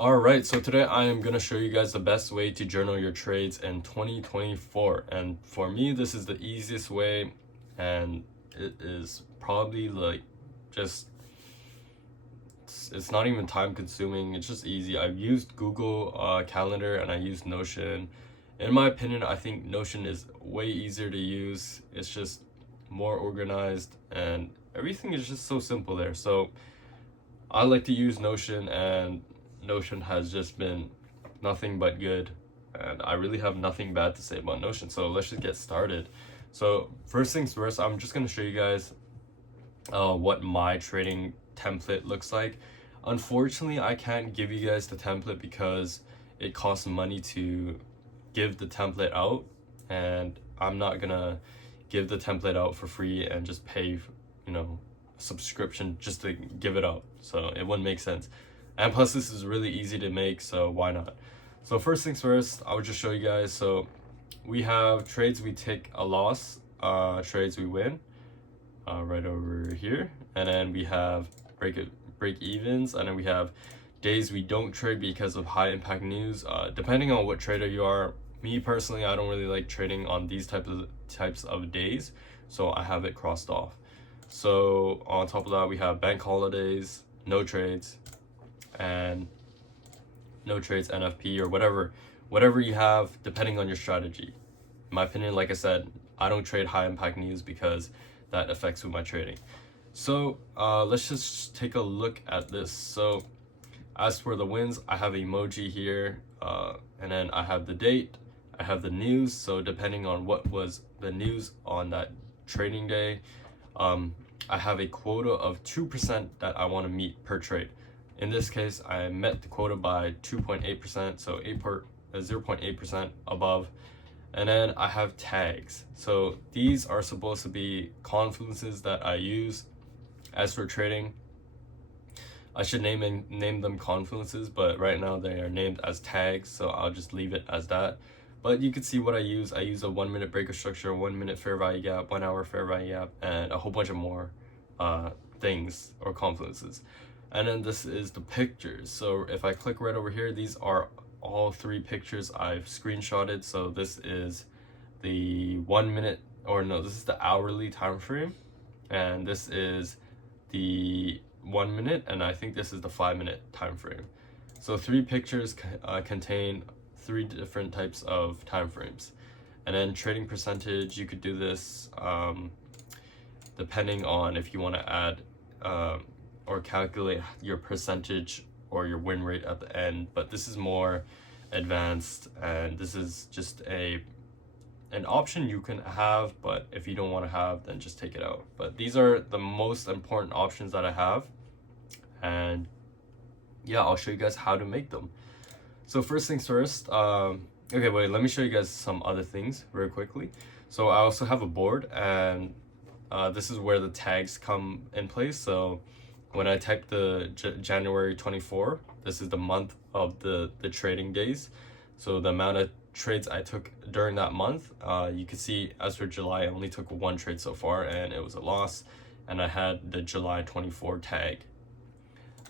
Alright, so today I am going to show you guys the best way to journal your trades in 2024. And for me, this is the easiest way, and it is probably like just, it's not even time consuming, it's just easy. I've used Google Calendar and I used Notion. In my opinion, I think Notion is way easier to use. It's just more organized and everything is just so simple there. So I like to use Notion, and Notion has just been nothing but good, and I really have nothing bad to say about Notion. So let's just get started. So first things first, I'm just going to show you guys what my trading template looks like. Unfortunately, I can't give you guys the template because it costs money to give the template out, and I'm not gonna give the template out for free and just pay, subscription just to give it out. So it wouldn't make sense. And plus, this is really easy to make, so why not? So first things first, I will just show you guys. So we have trades we take a loss, trades we win, right over here, and then we have break evens, and then we have days we don't trade because of high impact news. Depending on what trader you are, me personally, I don't really like trading on these types of days, so I have it crossed off. So on top of that, we have bank holidays, no trades, and no trades NFP, or whatever you have depending on your strategy. In my opinion, like I said, I don't trade high impact news because that affects with my trading. So let's just take a look at this. So as for the wins, I have emoji here, and then I have the date, I have the news. So depending on what was the news on that trading day, I have a quota of 2% that I want to meet per trade. In this case, I met the quota by 2.8%, so 0.8% above. And then I have tags. So these are supposed to be confluences that I use. As for trading, I should name them confluences, but right now they are named as tags, so I'll just leave it as that. But you can see what I use. I use a 1 minute breaker structure, 1 minute fair value gap, 1 hour fair value gap, and a whole bunch of more things or confluences. And then this is the pictures. So if I click right over here, these are all 3 pictures I've screenshotted. So this is the 1 minute, or no, this is the hourly time frame, and this is the 1 minute, and I think this is the 5 minute time frame. So 3 pictures contain 3 different types of time frames. And then trading percentage, you could do this depending on if you want to add or calculate your percentage or your win rate at the end, but this is more advanced, and this is just an option you can have, but if you don't want to have, then just take it out. But these are the most important options that I have, and yeah, I'll show you guys how to make them. So first things first, okay, wait, let me show you guys some other things very quickly. So I also have a board, and this is where the tags come in place. So when I type the January 24, this is the month of the trading days. So the amount of trades I took during that month, you can see as for July, I only took 1 trade so far, and it was a loss, and I had the July 24 tag.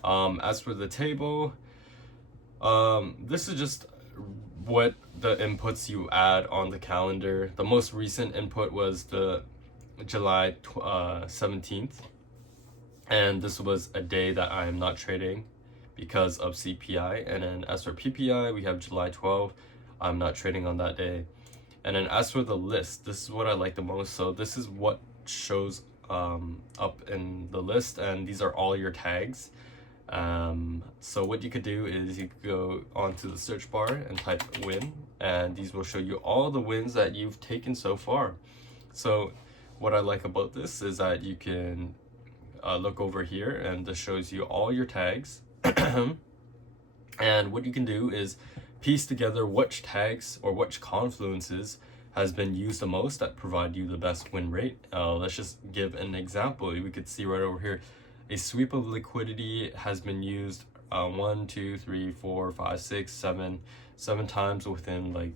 As for the table, this is just what the inputs you add on the calendar. The most recent input was the July 17th, and this was a day that I am not trading because of CPI. And then as for PPI, we have July 12th. I'm not trading on that day. And then as for the list, this is what I like the most. So this is what shows up in the list, and these are all your tags. So what you could do is you could go onto the search bar and type win, and these will show you all the wins that you've taken so far. So what I like about this is that you can look over here, and this shows you all your tags. And what you can do is piece together which tags or which confluences has been used the most that provide you the best win rate. Let's just give an example. We could see right over here, a sweep of liquidity has been used 1, 2, 3, 4, 5, 6, 7 times within like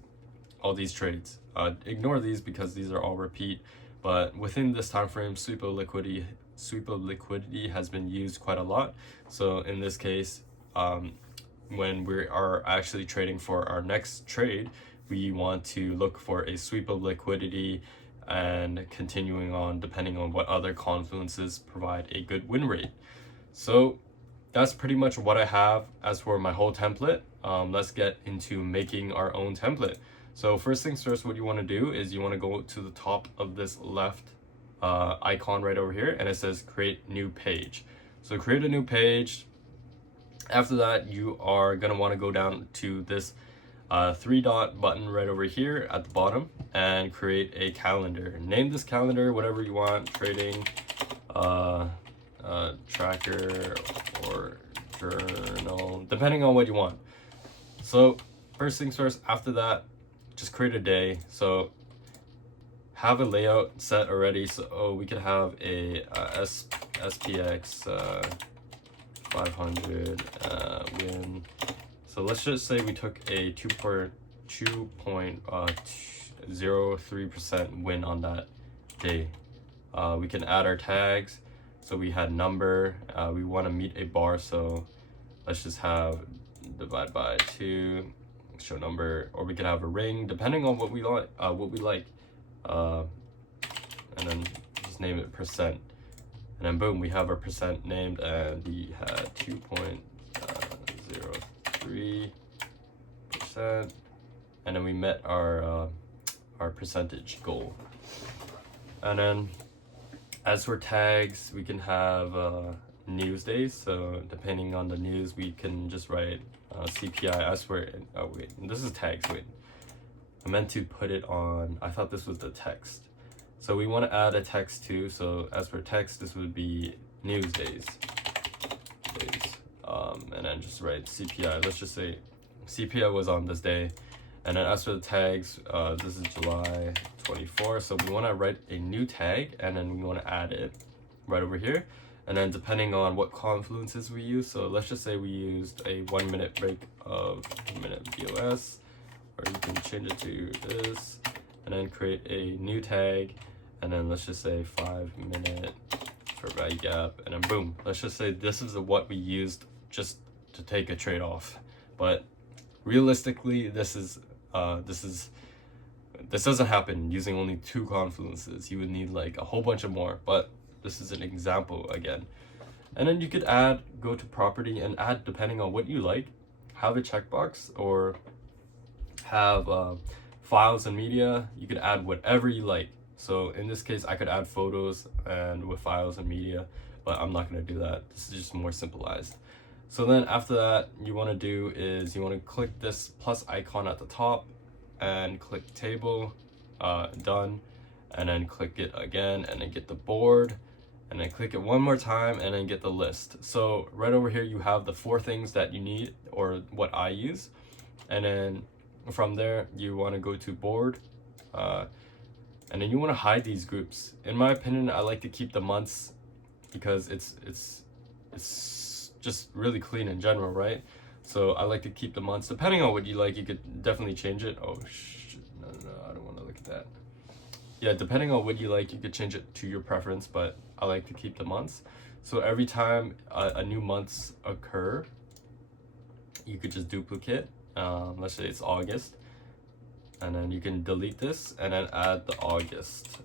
all these trades. Ignore these because these are all repeat, but within this time frame, sweep of liquidity has been used quite a lot. So in this case, when we are actually trading for our next trade, we want to look for a sweep of liquidity and continuing on depending on what other confluences provide a good win rate. So that's pretty much what I have as for my whole template. Let's get into making our own template. So first things first, what you want to do is you want to go to the top of this left icon right over here, and it says create new page. So create a new page. After that, you are going to want to go down to this three-dot button right over here at the bottom and create a calendar. Name this calendar whatever you want, trading, tracker, or journal, depending on what you want. So first things first, after that, just create a day. So have a layout set already, so we could have a SPX 500 win. So let's just say we took a 2.03% win on that day. We can add our tags. So we had number, we want to meet a bar, so let's just have divide by 2, show number, or we could have a ring depending on what we like, and then just name it percent, and then boom, we have our percent named, and we had 2.03%, and then we met our percentage goal. And then as for tags, we can have news days. So depending on the news, we can just write CPI. As for wait, this is tags. Wait, I meant to put it on. I thought this was the text. So we want to add a text too. So as for text, this would be news days. And then just write CPI. Let's just say CPI was on this day. And then as for the tags, this is July 24. So we want to write a new tag, and then we want to add it right over here. And then depending on what confluences we use, so let's just say we used a 1 minute break of a minute BOS, or you can change it to this, and then create a new tag, and then let's just say 5 minute for value gap, and then boom. Let's just say this is what we used just to take a trade off. But realistically, this doesn't happen using only 2 confluences. You would need like a whole bunch of more, but this is an example again. And then you could go to property and add depending on what you like. Have a checkbox, or have files and media. You could add whatever you like. So in this case, I could add photos and with files and media, but I'm not going to do that. This is just more simplified. So then after that, you want to do is you want to click this plus icon at the top and click table, done, and then click it again, and then get the board, and then click it one more time, and then get the list. So right over here you have the 4 things that you need, or what I use, and then from there you want to go to board, and then you want to hide these groups. In my opinion, I like to keep the months because it's just really clean in general, right? So I like to keep the months. Depending on what you like, you could definitely change it. Oh shit, no, I don't want to look at that. Yeah, depending on what you like, you could change it to your preference, but I like to keep the months. So every time a new months occur, you could just duplicate. Let's say it's August, and then you can delete this and then add the August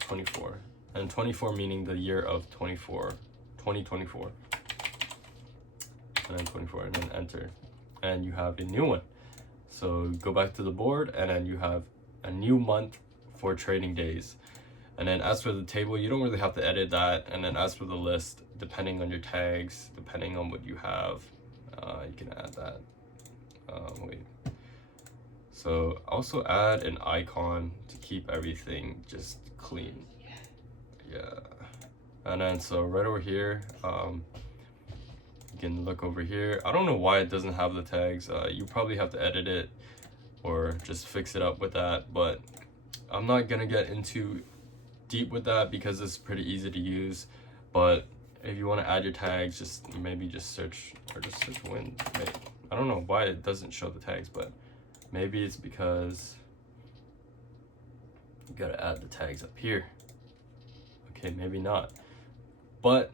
24, and 24 meaning the year of 2024. And then 24, and then enter, and you have a new one. So go back to the board, and then you have a new month for trading days. And then as for the table, you don't really have to edit that. And then as for the list, depending on your tags, depending on what you have, you can add that. Wait. So also add an icon to keep everything just clean. Yeah. And then so right over here, you can look over here. I don't know why it doesn't have the tags. You probably have to edit it or just fix it up with that, but I'm not gonna get into deep with that because it's pretty easy to use. But if you want to add your tags, just search win. I don't know why it doesn't show the tags, but maybe it's because you gotta add the tags up here. Okay, maybe not, but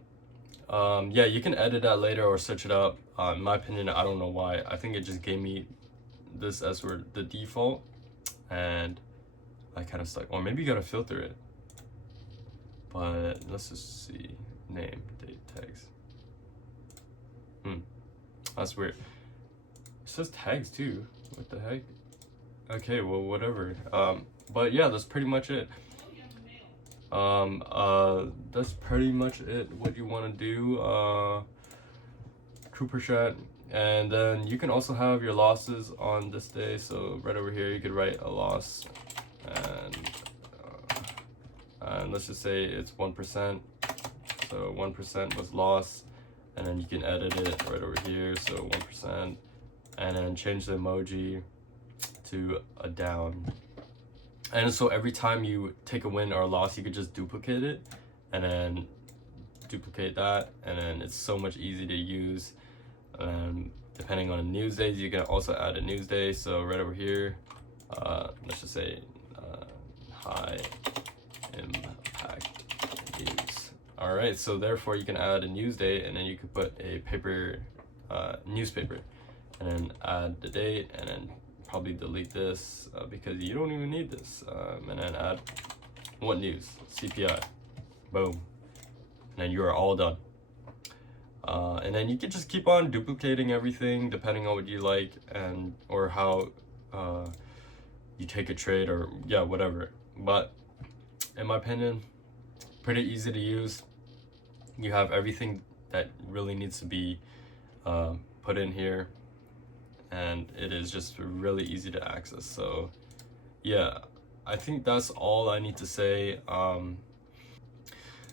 Yeah, you can edit that later or search it up. In my opinion, I don't know why. I think it just gave me this as the default, and I kind of stuck. Or maybe you gotta filter it. But let's just see. Name, date, tags. That's weird. It says tags too. What the heck? Okay, well, whatever. But yeah, that's pretty much it. That's pretty much it. What you want to do, Cooper shot, and then you can also have your losses on this day. So right over here, you could write a loss, and let's just say it's 1%. So 1% was loss, and then you can edit it right over here. So 1%, and then change the emoji to a down. And so every time you take a win or a loss, you could just duplicate it, and then duplicate that, and then it's so much easy to use. Depending on the news days, you can also add a news day. So right over here, let's just say high impact news. All right, so therefore you can add a news day, and then you could put a paper newspaper, and then add the date, and then probably delete this because you don't even need this, and then add what news, CPI, boom, and then you are all done. And then you can just keep on duplicating everything depending on what you like, and or how you take a trade, or yeah, whatever. But in my opinion, pretty easy to use. You have everything that really needs to be put in here, and it is just really easy to access. So yeah, I think that's all I need to say.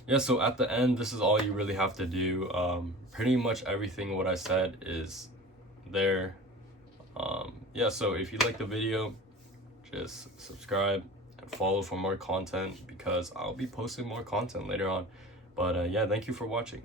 Yeah, so at the end, this is all you really have to do. Pretty much everything what I said is there. Yeah, so if you like the video, just subscribe and follow for more content, because I'll be posting more content later on. But yeah, thank you for watching.